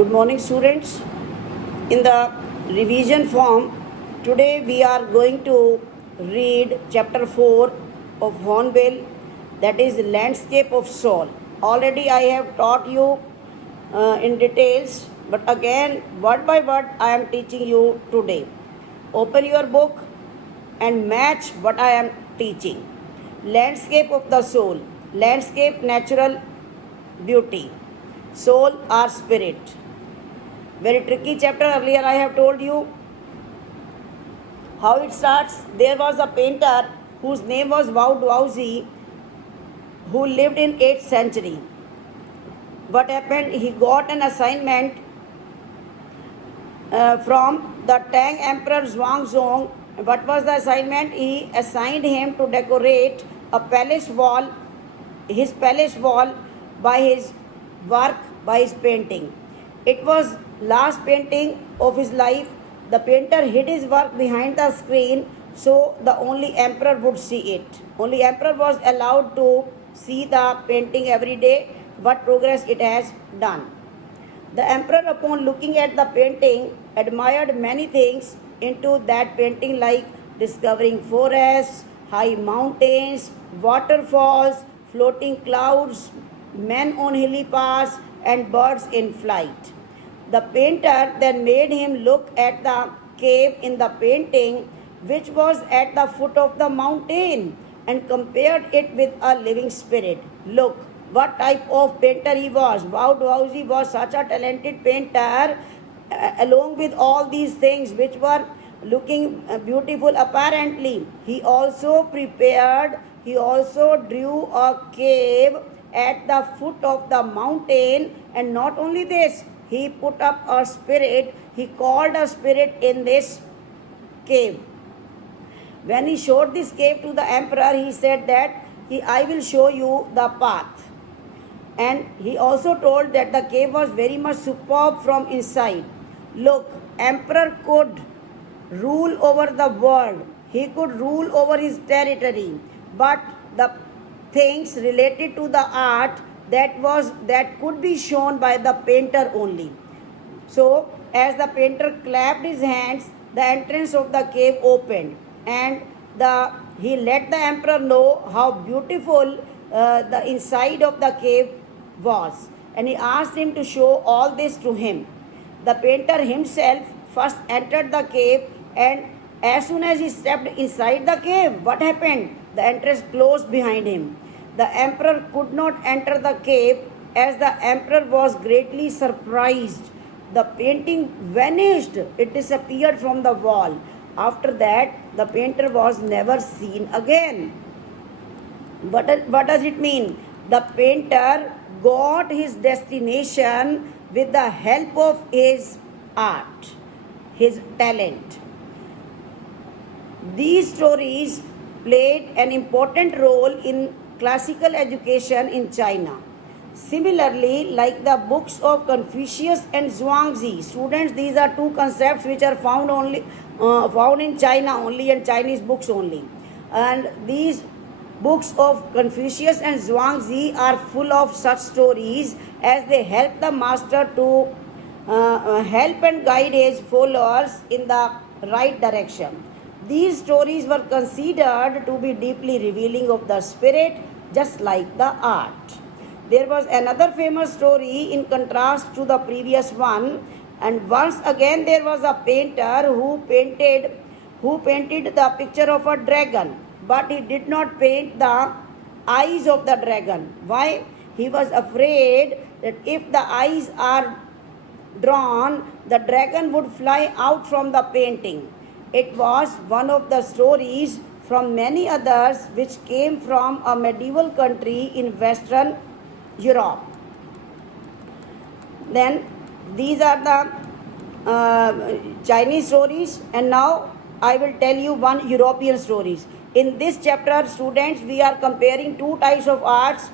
Good morning, students. In the revision form, today we are going to read chapter 4 of Hornbill, that is Landscape of Soul. Already I have taught you in details, but again, word by word, I am teaching you today. Open your book and match what I am teaching. Landscape of the soul. Landscape, natural beauty. Soul or spirit. Very tricky chapter. Earlier I have told you how it starts. There was a painter whose name was Vaudoisy, who lived in 8th century. What happened? He got an assignment from the Tang Emperor Zhuangzong. What was the assignment? He assigned him to decorate a palace wall, his palace wall, by his work, by his painting. It was last painting of his life. The painter hid his work behind the screen, so the only emperor would see it. Only emperor was allowed to see the painting every day, what progress it has done. The emperor, upon looking at the painting, admired many things into that painting, like discovering forests, high mountains, waterfalls, floating clouds, men on hilly paths, and birds in flight. The painter then made him look at the cave in the painting, which was at the foot of the mountain, and compared it with a living spirit. Look what type of painter he was. Vaudoisy was such a talented painter, along with all these things which were looking beautiful apparently. He also drew a cave at the foot of the mountain, and not only this, he put up a spirit. He called a spirit in this cave. When he showed this cave to the emperor, he said that I will show you the path. And he also told that the cave was very much superb from inside. Look, emperor could rule over the world. He could rule over his territory. But the things related to the art that could be shown by the painter only. So as the painter clapped his hands, the entrance of the cave opened, and he let the emperor know how beautiful the inside of the cave was, and he asked him to show all this to him. The painter himself first entered the cave, and as soon as he stepped inside the cave, what happened? The entrance closed behind him. The emperor could not enter the cave, as the emperor was greatly surprised. The painting vanished. It disappeared from the wall. After that, the painter was never seen again. What does it mean? The painter got his destination with the help of his art, his talent. These stories played an important role in classical education in China. Similarly, like the books of Confucius and Zhuangzi, students, these are two concepts which are found in China only, and Chinese books only. And these books of Confucius and Zhuangzi are full of such stories, as they help the master to help and guide his followers in the right direction. These stories were considered to be deeply revealing of the spirit, just like the art. There was another famous story in contrast to the previous one, and once again there was a painter who painted the picture of a dragon, but he did not paint the eyes of the dragon. Why? He was afraid that if the eyes are drawn, the dragon would fly out from the painting. It was one of the stories from many others which came from a medieval country in Western Europe. Then these are the Chinese stories, and now I will tell you one European stories. In this chapter, students, we are comparing two types of arts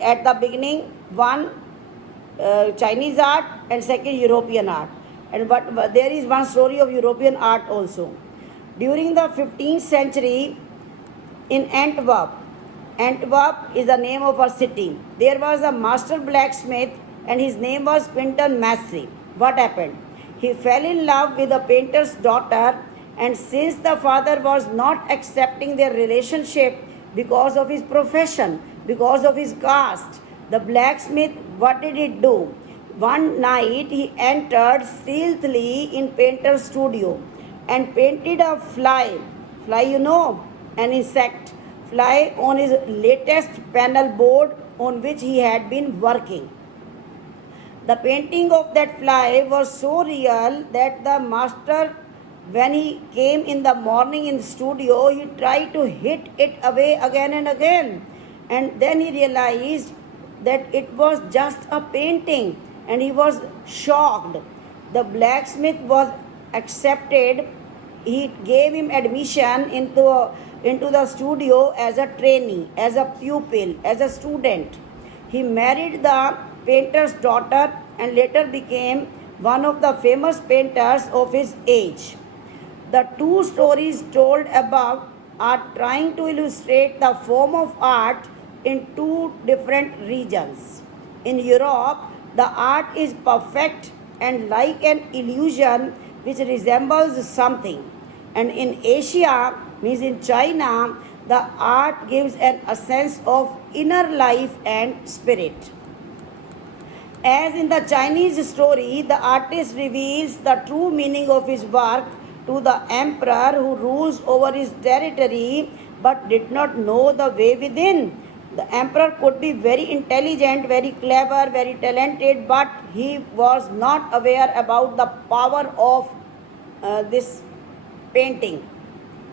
at the beginning. One Chinese art, and second European art. And there is one story of European art also. During the 15th century, in Antwerp is the name of a city, there was a master blacksmith, and his name was Quentin Massey. What happened? He fell in love with the painter's daughter, and since the father was not accepting their relationship because of his profession, because of his caste, the blacksmith, what did he do? One night he entered stealthily in painter's studio and painted a fly. Fly, you know, an insect. Fly on his latest panel board on which he had been working. The painting of that fly was so real that the master, when he came in the morning in the studio, he tried to hit it away again and again. And then he realized that it was just a painting and he was shocked. The blacksmith was accepted. He gave him admission into the studio as a trainee, as a pupil, as a student. He married the painter's daughter and later became one of the famous painters of his age. The two stories told above are trying to illustrate the form of art in two different regions. In Europe, the art is perfect and like an illusion which resembles something. And in Asia, means in China, the art gives a sense of inner life and spirit. As in the Chinese story, the artist reveals the true meaning of his work to the emperor who rules over his territory but did not know the way within. The emperor could be very intelligent, very clever, very talented, but he was not aware about the power of this painting,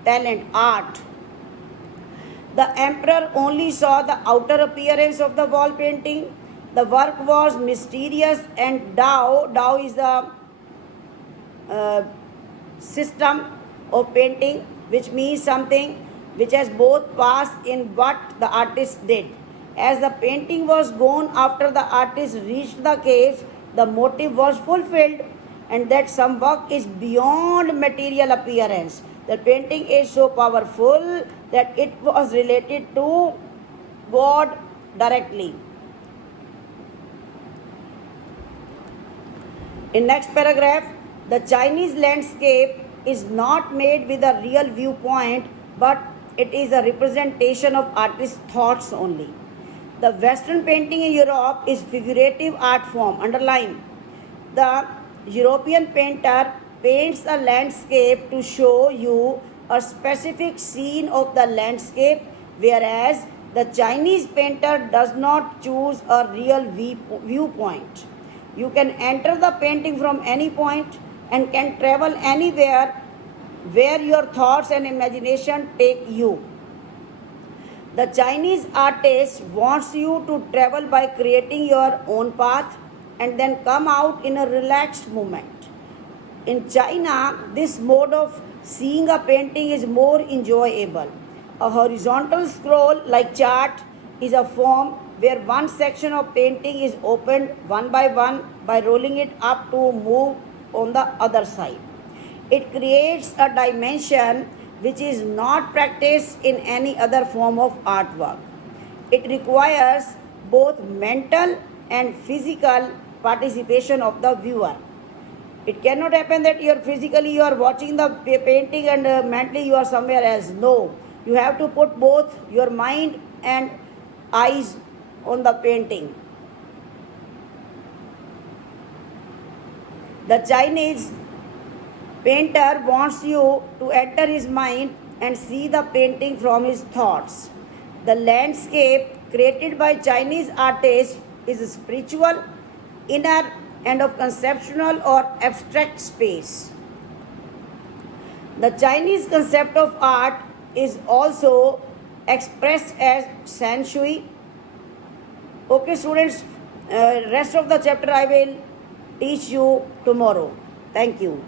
talent, art. The emperor only saw the outer appearance of the wall painting. The work was mysterious, and Dao is the system of painting, which means something which has both passed in what the artist did. As the painting was gone after the artist reached the cave, the motive was fulfilled, and that some work is beyond material appearance. The painting is so powerful that it was related to God directly. In next paragraph, the Chinese landscape is not made with a real viewpoint, but it is a representation of artist's thoughts only. The Western painting in Europe is figurative art form. Underline. The European painter paints a landscape to show you a specific scene of the landscape, whereas the Chinese painter does not choose a real viewpoint. You can enter the painting from any point and can travel anywhere where your thoughts and imagination take you. The Chinese artist wants you to travel by creating your own path and then come out in a relaxed movement. In China, this mode of seeing a painting is more enjoyable. A horizontal scroll like chart is a form where one section of painting is opened one by rolling it up to move on the other side. It creates a dimension which is not practiced in any other form of artwork. It requires both mental and physical participation of the viewer. It cannot happen that you are watching the painting and mentally you are somewhere else. No, you have to put both your mind and eyes on the painting. The Chinese painter wants you to enter his mind and see the painting from his thoughts. The landscape created by Chinese artists is spiritual, inner, and of conceptual or abstract space. The Chinese concept of art is also expressed as Shan Shui. Okay, students, rest of the chapter I will teach you tomorrow. Thank you.